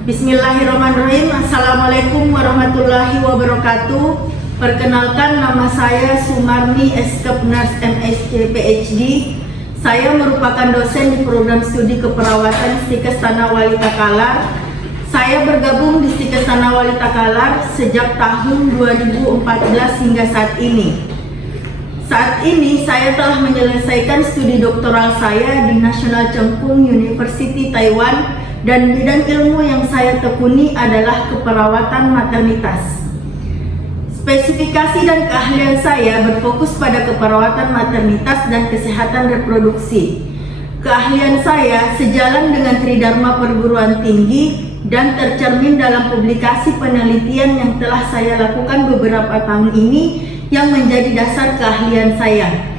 Bismillahirrahmanirrahim. Assalamualaikum warahmatullahi wabarakatuh. Perkenalkan, nama saya Sumarni Eskep Nurse MSc PhD. Saya merupakan dosen di program studi keperawatan Stikes Tanah Wali Takalar. Saya bergabung di Stikes Tanah Wali Takalar sejak tahun 2014 hingga saat ini. Saat ini saya telah menyelesaikan studi doktoral saya di National Cheng Kung University Taiwan, dan bidang ilmu yang saya tekuni adalah keperawatan maternitas. Spesifikasi dan keahlian saya berfokus pada keperawatan maternitas dan kesehatan reproduksi. Keahlian saya sejalan dengan Tridharma Perguruan Tinggi dan tercermin dalam publikasi penelitian yang telah saya lakukan beberapa tahun ini yang menjadi dasar keahlian saya.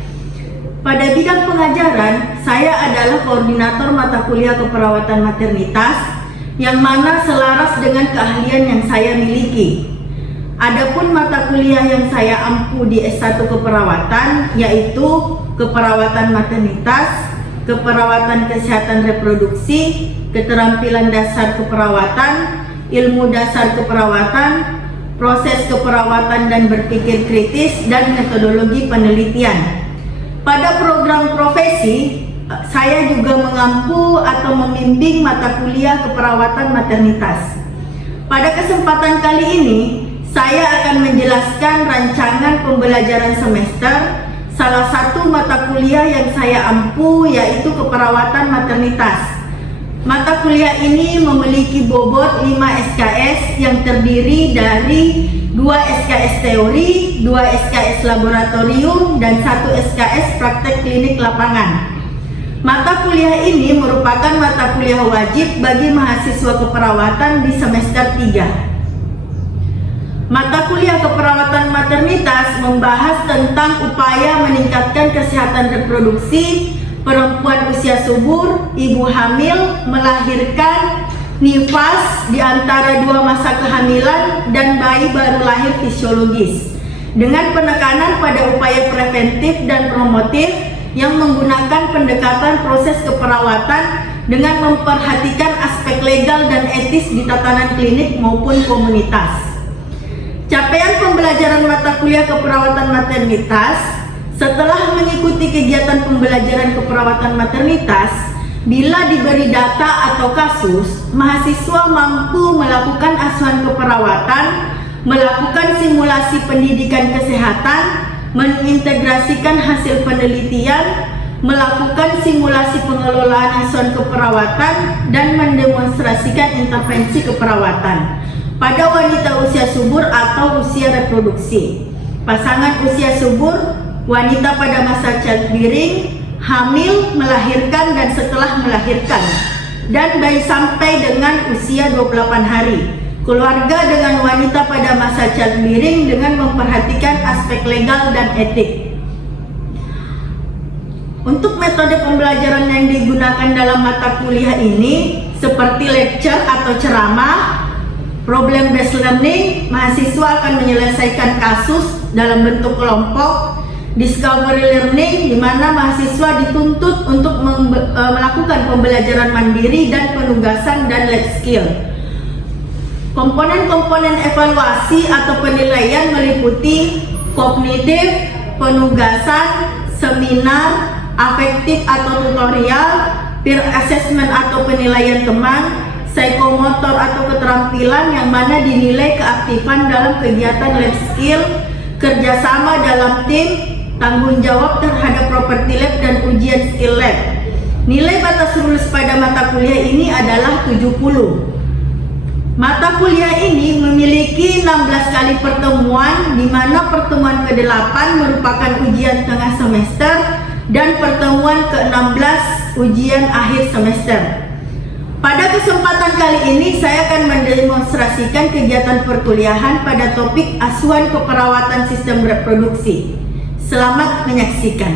Pada bidang pengajaran, saya adalah koordinator mata kuliah keperawatan maternitas, yang mana selaras dengan keahlian yang saya miliki. Adapun mata kuliah yang saya ampu di S1 keperawatan, yaitu keperawatan maternitas, keperawatan kesehatan reproduksi, keterampilan dasar keperawatan, ilmu dasar keperawatan, proses keperawatan dan berpikir kritis, dan metodologi penelitian. Pada program profesi, saya juga mengampu atau membimbing mata kuliah keperawatan maternitas. Pada kesempatan kali ini, saya akan menjelaskan rancangan pembelajaran semester. Salah satu mata kuliah yang saya ampu yaitu keperawatan maternitas. Mata kuliah ini memiliki bobot 5 SKS yang terdiri dari 2 SKS teori, 2 SKS laboratorium, dan 1 SKS praktek klinik lapangan. Mata kuliah ini merupakan mata kuliah wajib bagi mahasiswa keperawatan di semester 3. Mata kuliah keperawatan maternitas membahas tentang upaya meningkatkan kesehatan reproduksi perempuan usia subur, ibu hamil, melahirkan, nifas di antara 2 masa kehamilan, dan bayi baru lahir fisiologis, dengan penekanan pada upaya preventif dan promotif yang menggunakan pendekatan proses keperawatan dengan memperhatikan aspek legal dan etis di tatanan klinik maupun komunitas. Capaian pembelajaran mata kuliah keperawatan maternitas. Setelah mengikuti kegiatan pembelajaran keperawatan maternitas, bila diberi data atau kasus, mahasiswa mampu melakukan asuhan keperawatan, melakukan simulasi pendidikan kesehatan, mengintegrasikan hasil penelitian, melakukan simulasi pengelolaan asuhan keperawatan, dan mendemonstrasikan intervensi keperawatan pada wanita usia subur atau usia reproduksi, pasangan usia subur, wanita pada masa childbearing, hamil, melahirkan, dan setelah melahirkan, dan bayi sampai dengan usia 28 hari, keluarga dengan wanita pada masa childbearing dengan memperhatikan aspek legal dan etik. Untuk metode pembelajaran yang digunakan dalam mata kuliah ini seperti lecture atau ceramah, problem based learning, mahasiswa akan menyelesaikan kasus dalam bentuk kelompok, discovery learning, di mana mahasiswa dituntut untuk melakukan pembelajaran mandiri dan penugasan dan life skill. Komponen-komponen evaluasi atau penilaian meliputi kognitif, penugasan, seminar, afektif atau tutorial, peer assessment atau penilaian teman, psikomotor atau keterampilan yang mana dinilai keaktifan dalam kegiatan life skill, kerjasama dalam tim, tanggung jawab terhadap property lab, dan ujian skill lab. Nilai batas lulus pada mata kuliah ini adalah 70. Mata kuliah ini memiliki 16 kali pertemuan, di mana pertemuan ke-8 merupakan ujian tengah semester dan pertemuan ke-16 ujian akhir semester. Pada kesempatan kali ini saya akan mendemonstrasikan kegiatan perkuliahan pada topik asuhan keperawatan sistem reproduksi. Selamat menyaksikan.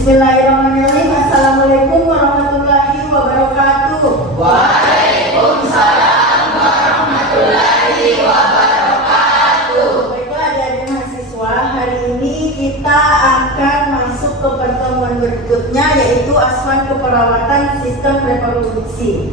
Bismillahirrahmanirrahim. Assalamualaikum warahmatullahi wabarakatuh. Waalaikumsalam warahmatullahi wabarakatuh. Baiklah adik-adik mahasiswa, hari ini kita akan masuk ke pertemuan berikutnya, yaitu asuhan keperawatan sistem reproduksi.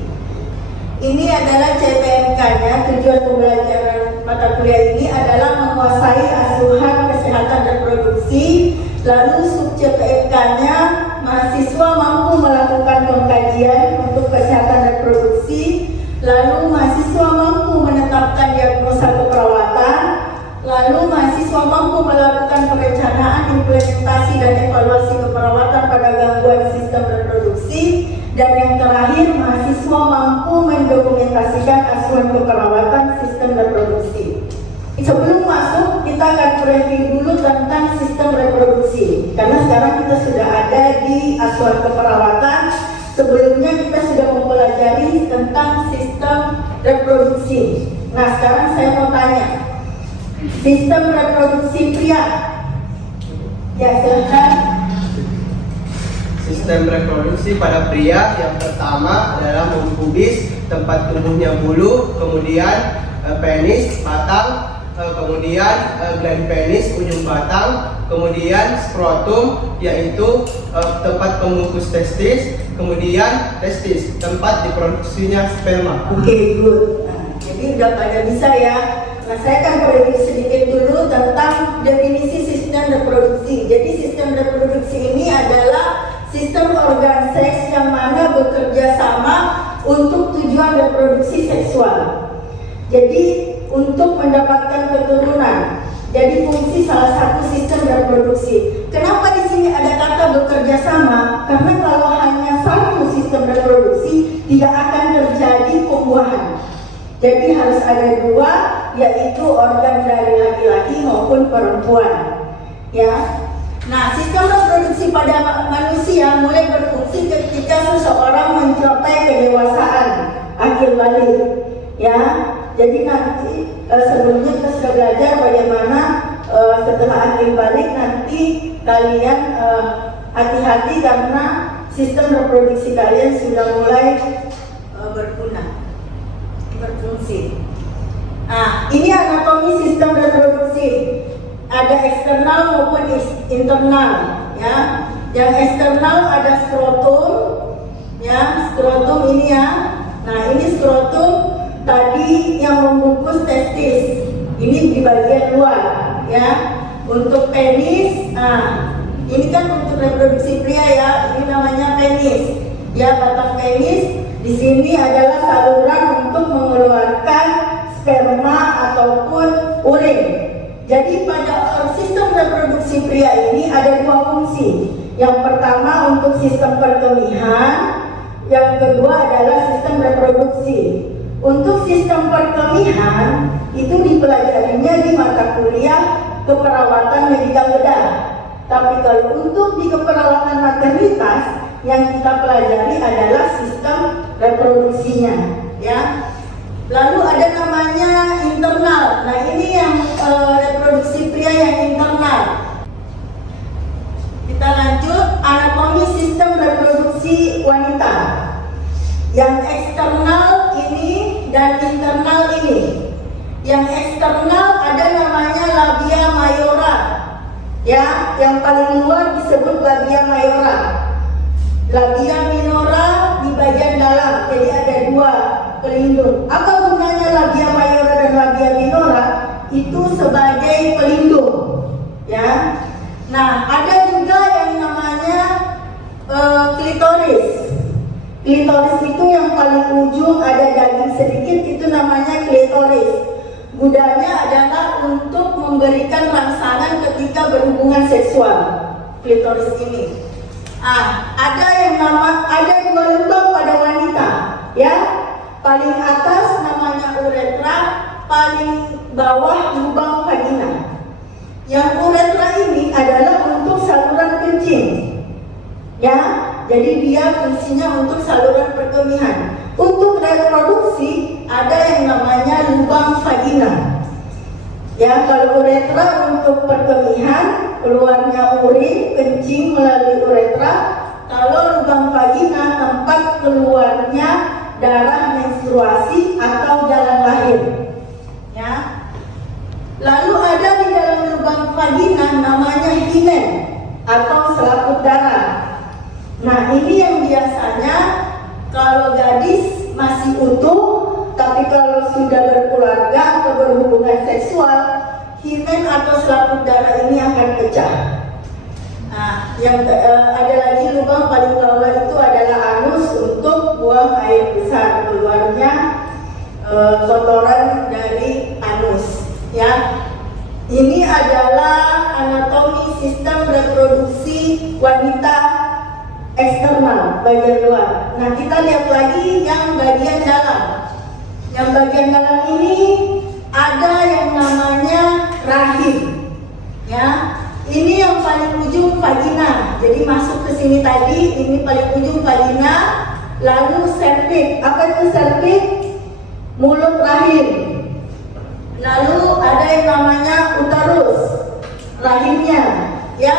Ini adalah CPMK-nya. Tujuan pembelajaran mata kuliah ini adalah menguasai asuhan kesehatan reproduksi. Lalu sub CPMK-nya, mahasiswa mampu melakukan pengkajian untuk kesehatan reproduksi. Lalu mahasiswa mampu menetapkan diagnosa keperawatan. Lalu mahasiswa mampu melakukan perencanaan, implementasi, dan evaluasi keperawatan pada gangguan sistem reproduksi. Dan yang terakhir, mahasiswa mampu mendokumentasikan asuhan keperawatan sistem reproduksi. Sebelum masuk, kita akan review dulu tentang sistem reproduksi. Karena sekarang kita sudah ada di asuhan keperawatan. Sebelumnya kita sudah mempelajari tentang sistem reproduksi. Nah, sekarang saya mau tanya, sistem reproduksi pria. Ya, silakan. Sistem reproduksi pada pria yang pertama adalah pubis, tempat tumbuhnya bulu, kemudian penis, batang, kemudian gland penis, ujung batang, kemudian skrotum, yaitu tempat pembungkus testis, kemudian testis, tempat diproduksinya sperma. Oke, good. Nah, jadi udah pada bisa ya. Nah, saya akan review sedikit dulu tentang definisi sistem reproduksi. Jadi sistem reproduksi ini adalah sistem organ seks yang mana bekerja sama untuk tujuan reproduksi seksual. Jadi untuk mendapatkan keturunan. Jadi fungsi salah satu sistem reproduksi. Kenapa di sini ada kata bekerja sama? Karena kalau hanya satu sistem reproduksi tidak akan terjadi pembuahan. Jadi harus ada dua, yaitu organ dari laki-laki maupun perempuan. Ya. Nah, sistem reproduksi pada manusia mulai berfungsi ketika seseorang mencapai kedewasaan akhir balik. Ya. Jadi nanti sebelumnya kita sudah belajar bagaimana setelah akhir balik nanti kalian hati-hati karena sistem reproduksi kalian sudah mulai berfungsi. Nah, ini anatomi sistem reproduksi. Ada eksternal maupun internal, ya. Yang eksternal ada skrotum, ya. Skrotum ini ya. Nah, ini skrotum tadi yang membungkus testis. Ini di bagian luar, ya. Untuk penis, nah, ini kan untuk reproduksi pria ya. Ini namanya penis. Ya, batang penis. Di sini adalah saluran untuk mengeluarkan sperma ataupun urin. Jadi pada sistem reproduksi pria ini ada dua fungsi. Yang pertama untuk sistem perkemihan, yang kedua adalah sistem reproduksi. Untuk sistem perkemihan itu dipelajarinya di mata kuliah keperawatan medikal bedah. Tapi kalau untuk di keperawatan maternitas yang kita pelajari adalah sistem reproduksinya, ya. Lalu ada namanya internal. Nah, ini yang reproduksi pria yang internal. Kita lanjut, anatomi sistem reproduksi wanita. Yang eksternal ini dan internal ini. Yang eksternal ada namanya labia mayora. Ya, yang paling luar disebut labia mayora. Labia minora di bagian dalam, jadi ada dua pelindung. Apa gunanya labia mayora dan labia minora? Itu sebagai pelindung, ya. Nah, ada juga yang namanya klitoris. Klitoris itu yang paling ujung ada daging sedikit, itu namanya klitoris. Gunanya adalah untuk memberikan rangsangan ketika berhubungan seksual. Klitoris ini. Ada dua lubang pada wanita, ya. Paling atas namanya uretra, paling bawah lubang vagina. Yang uretra ini adalah untuk saluran kencing, ya. Jadi dia fungsinya untuk saluran perkemihan. Untuk reproduksi ada yang namanya lubang vagina. Ya, kalau uretra untuk perkemihan, keluarnya urin, kencing melalui uretra. Kalau lubang vagina tempat keluarnya darah menstruasi atau jalan lahir. Ya. Lalu ada di dalam lubang vagina namanya himen atau selaput darah. Nah, ini yang biasanya kalau gadis masih utuh himen atau selaput darah ini akan pecah. Nah, yang ada lagi lubang paling bawah itu adalah anus untuk buang air besar, keluarnya kotoran dari anus. Ya, ini adalah anatomi sistem reproduksi wanita eksternal, bagian luar. Nah, kita lihat lagi yang bagian dalam. Yang bagian dalam ini ada yang namanya rahim. Ya, ini yang paling ujung vagina. Jadi masuk ke sini tadi, ini paling ujung vagina, lalu cervix. Apa itu cervix? Mulut rahim. Lalu ada yang namanya uterus, rahimnya. Ya,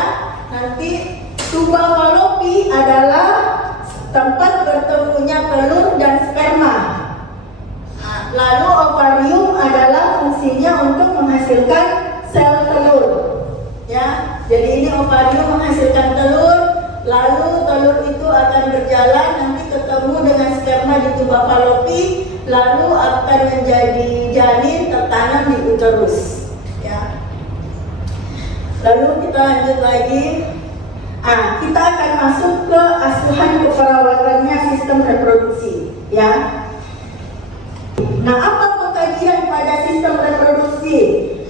nanti tuba falopi adalah tempat bertemunya telur dan sperma. Nah, lalu ovarium adalah fungsinya untuk menghasilkan sel telur. Ya, jadi ini ovarium menghasilkan telur, lalu telur itu akan berjalan nanti ketemu dengan sperma di tuba falopi, lalu akan menjadi janin tertanam di uterus. Ya. Lalu kita lanjut lagi. Kita akan masuk ke asuhan keperawatannya sistem reproduksi. Ya. Nah, apa pengkajian pada sistem reproduksi?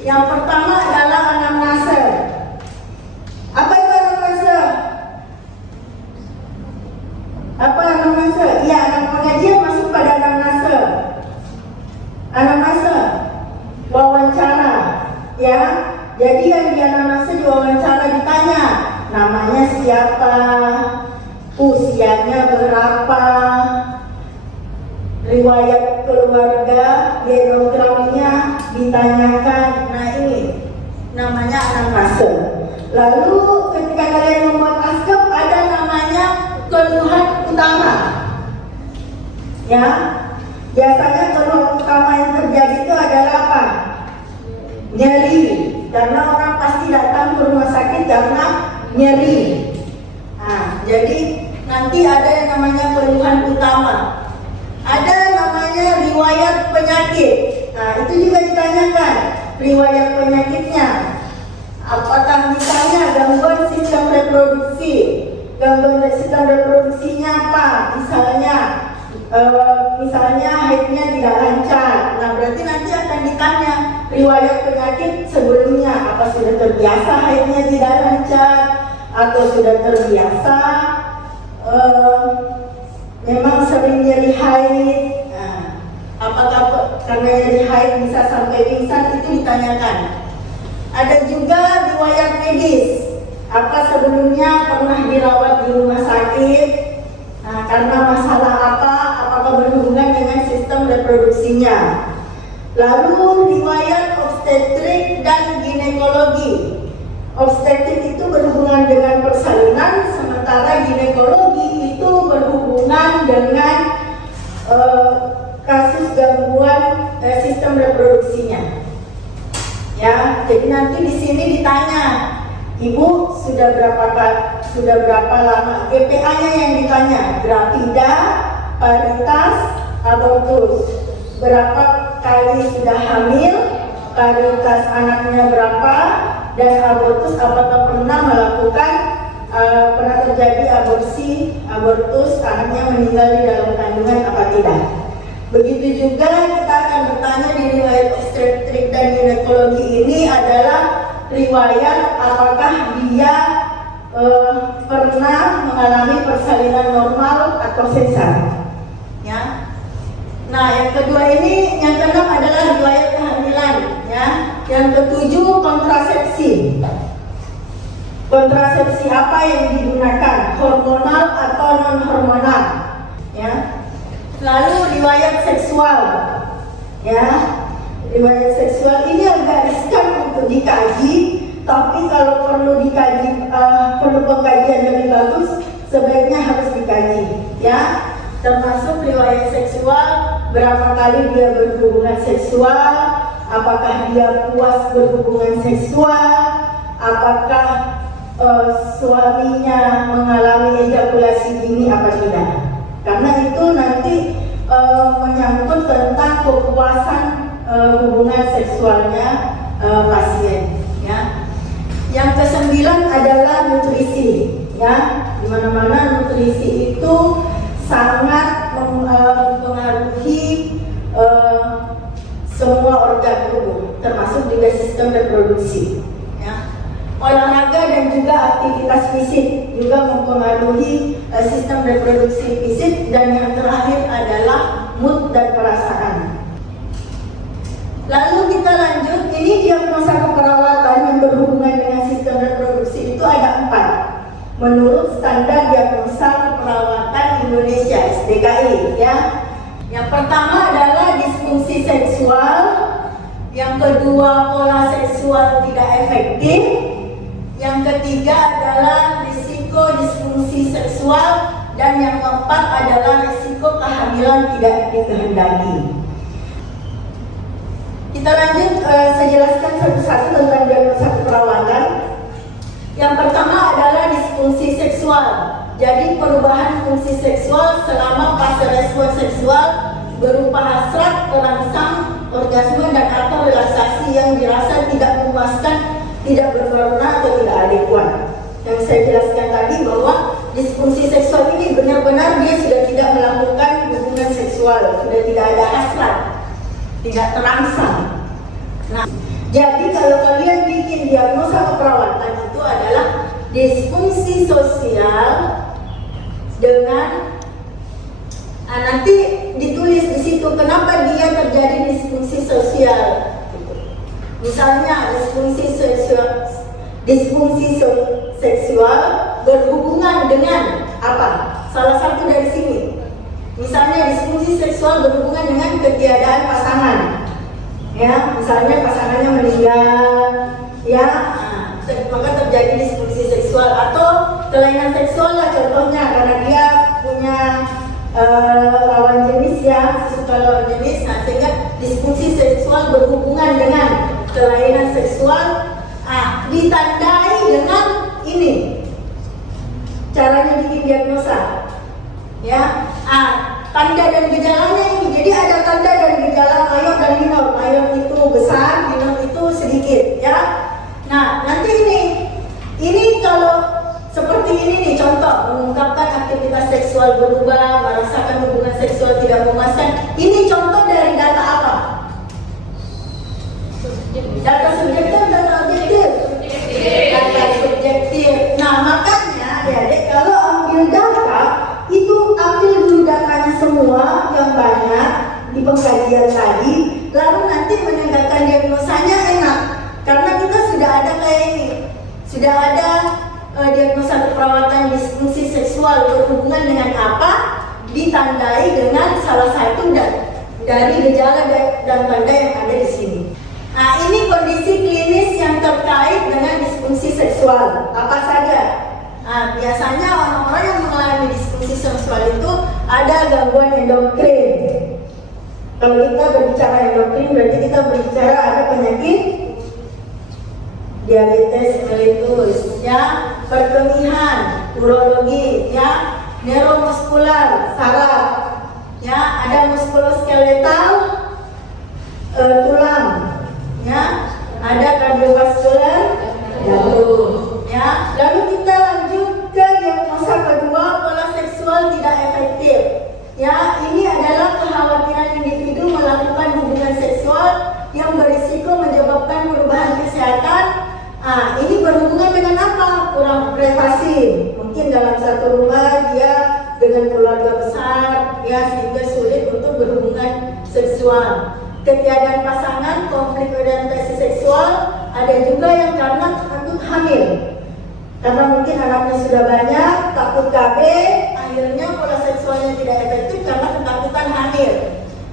Yang pertama adalah anamnase. Apa itu anamnase? Apa anamnase? Ya, pengajian masuk pada anamnase. Anamnase, wawancara. Ya, jadi yang di anamnase diwawancara ditanya namanya siapa, usianya berapa, riwayat keluarga, genografinya ditanyakan. Nah, ini namanya anamnase. Lalu ketika kalian membuat askep ada namanya keluhan utama. Ya, biasanya keluhan utama yang terjadi itu adalah apa? Nyeri. Karena orang pasti datang ke rumah sakit karena nyeri. Nah, jadi nanti ada yang namanya keluhan utama. Ada namanya riwayat penyakit. Nah, itu juga ditanyakan riwayat penyakitnya. Apakah misalnya gangguan sistem reproduksi? Gangguan sistem reproduksinya apa? Misalnya haidnya tidak lancar. Nah, berarti nanti akan ditanya riwayat penyakit sebelumnya. Apa sudah terbiasa haidnya tidak lancar? Atau sudah terbiasa memang sering nyeri haid? Nah, apakah karena nyeri haid bisa sampai pingsan? Itu ditanyakan. Ada juga riwayat medis. Apa sebelumnya pernah dirawat di rumah sakit? Nah, karena masalah apa? Apakah berhubungan dengan sistem reproduksinya? Lalu riwayat obstetrik dan ginekologi. Obstetrik itu berhubungan dengan persalinan, sementara ginekologi itu berhubungan dengan kasus gangguan sistem reproduksinya. Ya, jadi nanti di sini ditanya, ibu sudah berapa lama? GPA-nya yang ditanya, gravida, paritas, abortus. Berapa kali sudah hamil, paritas anaknya berapa, dan abortus apakah pernah melakukan pernah terjadi abortus anaknya meninggal di dalam kandungan apa tidak. Begitu juga kita akan bertanya di riwayat obstetrik dan ginekologi ini adalah riwayat apakah dia pernah mengalami persalinan normal atau sesar. Ya. Nah, yang kedua ini, yang keenam adalah riwayat kehamilan. Ya. Yang ketujuh kontrasepsi. Kontrasepsi apa yang digunakan? Hormonal atau non hormonal? Ya. Lalu riwayat seksual. Ya. Riwayat seksual ini agak riskan untuk dikaji, tapi kalau perlu dikaji, perlu pengkajian lebih bagus, sebaiknya harus dikaji. Ya. Termasuk riwayat seksual, berapa kali dia berhubungan seksual, apakah dia puas berhubungan seksual, apakah suaminya mengalami ejakulasi dini apa tidak. Karena itu nanti menyangkut tentang kepuasan hubungan seksualnya pasien. Ya. Yang kesembilan adalah nutrisi. Ya, di mana-mana nutrisi itu sangat mempengaruhi semua organ tubuh, termasuk juga sistem reproduksi. Ya. Olahraga dan juga aktivitas fisik juga mempengaruhi sistem reproduksi fisik, dan yang terakhir adalah mood dan perasaan. Lalu kita lanjut, ini diagnosa keperawatan yang berhubungan dengan sistem reproduksi itu ada 4 menurut standar diagnosa keperawatan Indonesia SDKI. Ya. Yang pertama adalah disfungsi seksual, yang kedua pola seksual tidak efektif, yang ketiga adalah risiko disfungsi seksual, dan yang keempat adalah risiko kehamilan tidak dikehendaki. Kita lanjut, saya jelaskan satu-satu tentang diagnosa keperawatan. Yang pertama adalah disfungsi seksual. Jadi perubahan fungsi seksual selama fase respon seksual berupa hasrat, terangsang, orgasme, dan atau relaksasi yang dirasa tidak memuaskan, tidak berwarna atau tidak adekuat. Yang saya jelaskan tadi bahwa disfungsi seksual ini benar-benar dia sudah tidak melakukan hubungan seksual, sudah tidak ada hasrat, tidak terangsang. Nah, jadi kalau kalian bikin diagnosa keperawatan itu adalah disfungsi sosial dengan nanti ditulis di situ kenapa dia terjadi disfungsi sosial. Misalnya disfungsi seksual berhubungan dengan apa? Salah satu dari sini. Misalnya disfungsi seksual berhubungan dengan ketiadaan pasangan. Ya, misalnya pasangannya meninggal, ya, maka terjadi disfungsi seksual, atau kelainan seksual lah contohnya karena dia punya lawan jenis, ya, suka lawan jenis, nah sehingga disfungsi seksual berhubungan dengan kelainan seksual, ditandai dengan ini caranya bikin diagnosa, ya. Tanda dan gejalanya ini, jadi ada tanda dan gejala mayor dan minor. Mayor itu besar, minor itu sedikit, ya. Nah, nanti ini kalau seperti ini nih, contoh mengungkapkan aktivitas seksual berubah, merasakan hubungan seksual tidak memuaskan. Ini contoh dari data apa? Data subjektif, data objektif. Data subjektif. Nah, makanya ya, kalau ambil data itu ambil dulu datanya semua yang banyak di pengkajian tadi, lalu nanti menegakkan diagnosanya enak karena kita sudah ada kayak ini, sudah ada diagnosa keperawatan disfungsi seksual berhubungan dengan apa, ditandai dengan salah satu dari gejala dan tanda yang ada di sini. Nah, ini kondisi klinis yang terkait dengan disfungsi seksual apa saja. Nah, biasanya orang-orang yang mengalami disfungsi seksual itu ada gangguan endokrin. Kalau kita berbicara endokrin berarti kita berbicara ada penyakit diabetes mellitus, ya, perkemihan, urologi, ya, neuromuskular, saraf, ya, ada muskuloskeletal, tulang, ya, ada kardiovaskular, jantung, ya. Lalu kita lanjut ke diagnosa kedua, pola seksual tidak efektif. Ya, ini adalah kekhawatiran individu melakukan hubungan seksual yang berisiko menyebabkan perubahan kesehatan. Ini berhubungan dengan apa? Kurang privasi. Mungkin dalam satu rumah dia dengan keluarga besar, ya, sehingga sulit untuk berhubungan seksual. Ketiadaan pasangan, konflik orientasi seksual, ada juga yang karena takut hamil. Karena mungkin anaknya sudah banyak, takut KB, akhirnya pola seksualnya tidak efektif karena ketakutan hamil,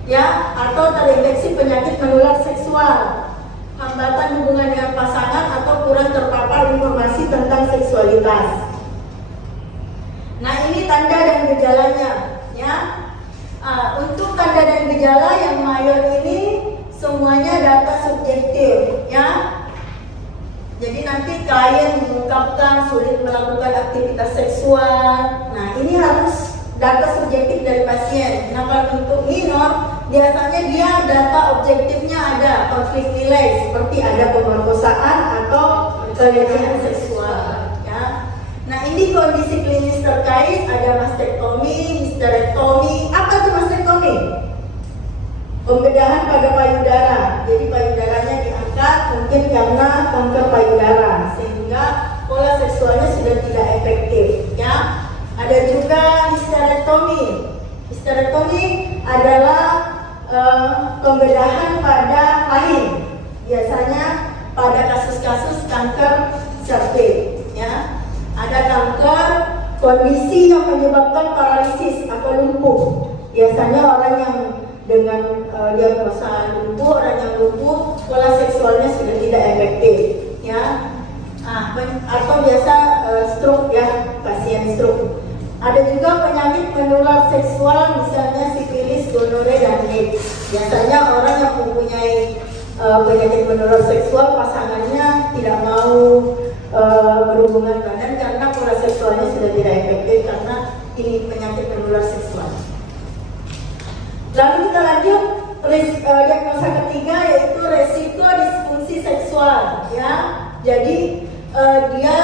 ya, atau terinfeksi penyakit menular seksual, hambatan hubungan dengan pasangan, atau kurang terpapar informasi tentang seksualitas. Nah, ini tanda dan gejalanya, ya. Untuk tanda dan gejala yang mayor ini semuanya data subjektif, ya. Jadi nanti klien mengungkapkan sulit melakukan aktivitas seksual. Nah, ini harus data subjektif dari pasien. Nah, kalau untuk minor biasanya dia data objektifnya ada konflik nilai seperti ada pemerkosaan atau pelecehan seksual ya. Nah, ini kondisi klinis terkait ada mastektomi, histerektomi. Apa itu mastektomi? Pembedahan pada payudara. Jadi payudaranya diangkat mungkin karena kanker payudara sehingga pola seksualnya sudah tidak efektif ya. Ada juga histerektomi. Histerektomi adalah pembedahan pada rahim. Biasanya pada kasus-kasus kanker serviks ya. Ada kanker kondisi yang menyebabkan paralisis atau lumpuh. Biasanya orang yang dengan diagnosa lumpuh, orang yang lumpuh, pola seksualnya sudah tidak efektif ya. Atau biasa stroke ya, pasien stroke. Ada juga penyakit menular seksual, misalnya sifilis, gonore, dan AIDS. Biasanya orang yang mempunyai penyakit menular seksual, pasangannya tidak mau berhubungan badan karena pola seksualnya sudah tidak efektif karena ini penyakit menular seksual. Lalu kita lanjut diagnosa ketiga yaitu resiko disfungsi seksual ya. Jadi dia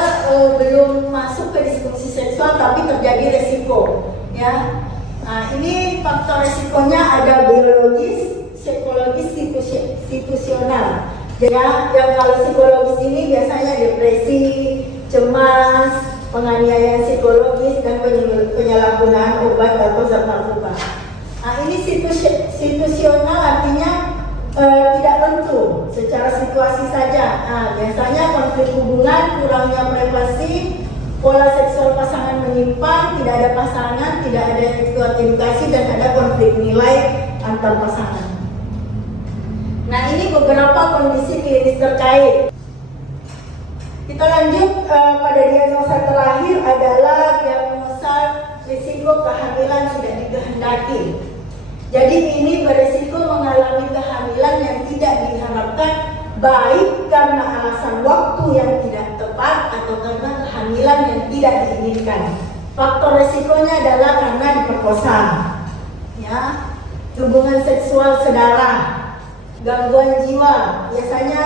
belum masuk ke disfungsi seksual tapi terjadi resiko ya. Nah, ini faktor resikonya ada biologis, psikologis, situasional. Ya, yang kalau psikologis ini biasanya depresi, cemas, penganiayaan psikologis dan penyalahgunaan obat atau zat narkoba. Nah, ini situasional artinya tidak tentu, secara situasi saja. Nah, biasanya konflik hubungan, kurangnya privasi, pola seksual pasangan menyimpang, tidak ada pasangan, tidak ada edukasi, dan ada konflik nilai antar pasangan. Nah, ini beberapa kondisi klinis terkait. Kita lanjut pada diagnosa terakhir adalah diagnosa risiko kehamilan tidak dikehendaki. Jadi ini beresiko mengalami kehamilan yang tidak diharapkan, baik karena alasan waktu yang tidak tepat atau karena kehamilan yang tidak diinginkan. Faktor resikonya adalah karena diperkosa, ya, hubungan seksual sedara, gangguan jiwa. Biasanya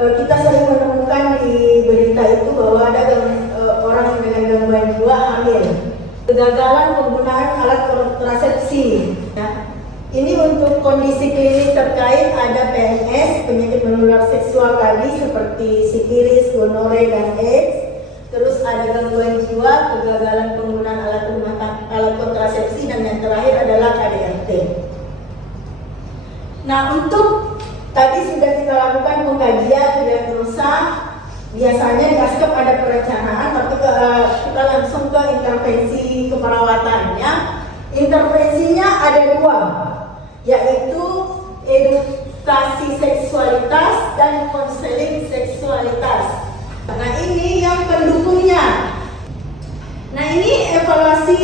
kita sering menemukan di berita itu bahwa ada orang dengan gangguan jiwa hamil, kegagalan penggunaan alat kontrasepsi. Ya. Ini untuk kondisi klinis terkait ada PMS, penyakit menular seksual tadi seperti sifilis, gonore, dan AIDS. Terus ada gangguan jiwa, kegagalan penggunaan alat kontrasepsi, dan yang terakhir adalah KDRT. Nah, untuk tadi sudah kita lakukan pengkajian diagnosa, biasanya di ASKEP ada perencanaan, tapi kita langsung ke intervensi keperawatan ya. Intervensinya ada dua, yaitu edukasi seksualitas dan konseling seksualitas. Nah, ini yang pendukungnya. Nah, ini evaluasi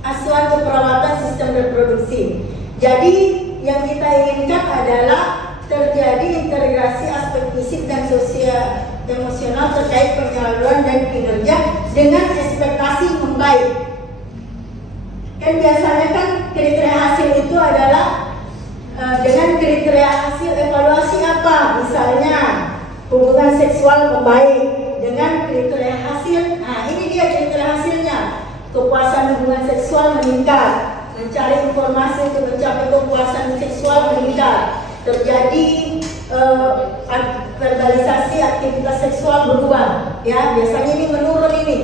asuhan keperawatan sistem reproduksi. Jadi yang kita inginkan adalah terjadi integrasi aspek fisik dan sosial emosional terkait penyaluran dan kinerja dengan ekspektasi membaik. Kan biasanya kan kriteria hasil itu adalah dengan kriteria hasil evaluasi apa? Misalnya hubungan seksual membaik dengan kriteria hasil. Nah, ini dia kriteria hasilnya. Kepuasan hubungan seksual meningkat, mencari informasi untuk mencapai kepuasan seksual meningkat, terjadi verbalisasi aktivitas seksual berubah. Ya, biasanya ini menurun ini.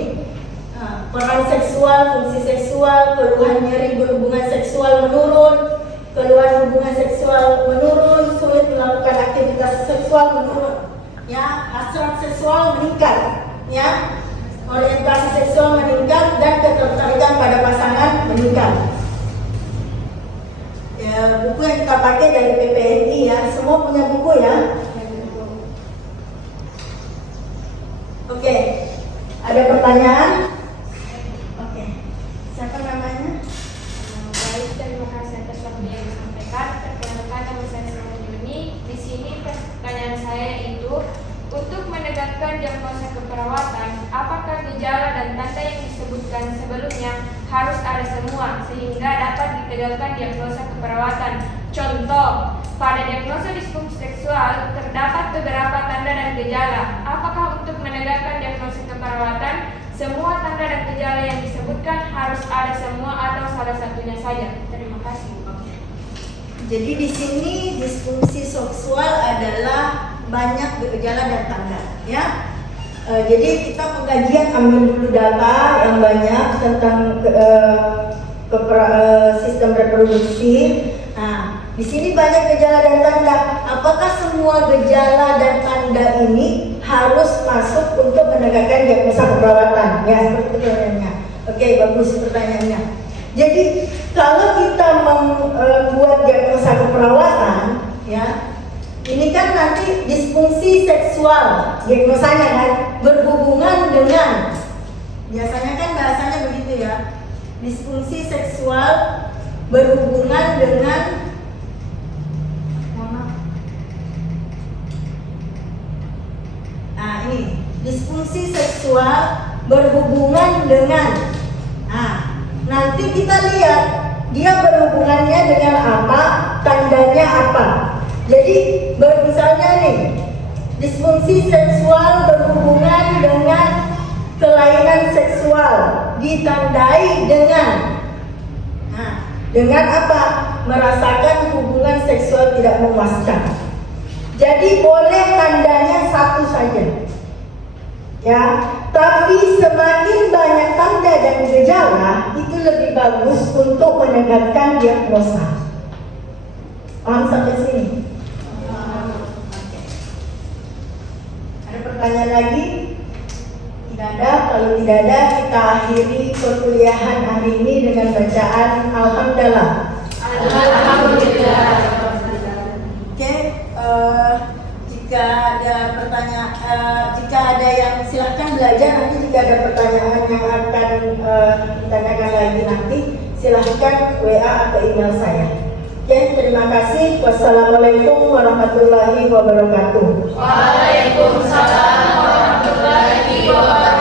Peran seksual, fungsi seksual, keluhan nyeri berhubungan seksual menurun, keluhan hubungan seksual menurun, sulit melakukan aktivitas seksual menurun, ya, hasrat seksual meningkat, ya, orientasi seksual meningkat, dan ketertarikan pada pasangan meningkat. Ya, buku yang kita pakai dari PPNI ya, semua punya buku ya. Oke, ada pertanyaan? Siapa namanya? Baik, terima kasih atas waktu yang disampaikan. Perkenalkan, nama saya Selamat Juni. Di sini pertanyaan saya itu untuk menegakkan diagnosa keperawatan, apakah gejala dan tanda yang disebutkan sebelumnya harus ada semua sehingga dapat ditegakkan diagnosa keperawatan? Contoh, pada diagnosa disfungsi seksual terdapat beberapa tanda dan gejala. Apakah untuk menegakkan diagnosa keperawatan, semua tanda dan gejala yang disebutkan harus ada semua atau salah satunya saja? Terima kasih. Jadi di sini disfungsi seksual adalah banyak gejala dan tanda, ya. Jadi kita pengkajian ambil dulu data yang banyak tentang sistem reproduksi. Nah, di sini banyak gejala dan tanda. Apakah semua gejala dan tanda ini harus masuk untuk menegakkan diagnosa keperawatan? Ya, seperti itu pertanyaannya. Oke, bagus pertanyaannya. Jadi kalau kita membuat diagnosa keperawatan, ya, ini kan nanti disfungsi seksual diagnosanya kan berhubungan dengan, biasanya kan bahasanya begitu ya, disfungsi seksual berhubungan dengan ini disfungsi seksual berhubungan dengan. Nah, nanti kita lihat dia berhubungannya dengan apa, tandanya apa. Jadi misalnya nih, disfungsi seksual berhubungan dengan kelainan seksual ditandai dengan apa? Merasakan hubungan seksual tidak memuaskan. Jadi boleh tandanya satu saja, ya. Tapi semakin banyak tanda dan gejala itu lebih bagus untuk menegakkan diagnosa. Paham sampai sini? Ada pertanyaan lagi? Tidak ada. Kalau tidak ada, kita akhiri perkuliahan hari ini dengan bacaan Alhamdulillah. Alhamdulillah. Oke, jika ada pertanyaan, jika ada yang silahkan belajar. Nanti jika ada pertanyaan yang akan ditanyakan lagi nanti, silahkan WA atau email saya. Oke, terima kasih. Wassalamualaikum warahmatullahi wabarakatuh. Waalaikumsalam warahmatullahi wabarakatuh.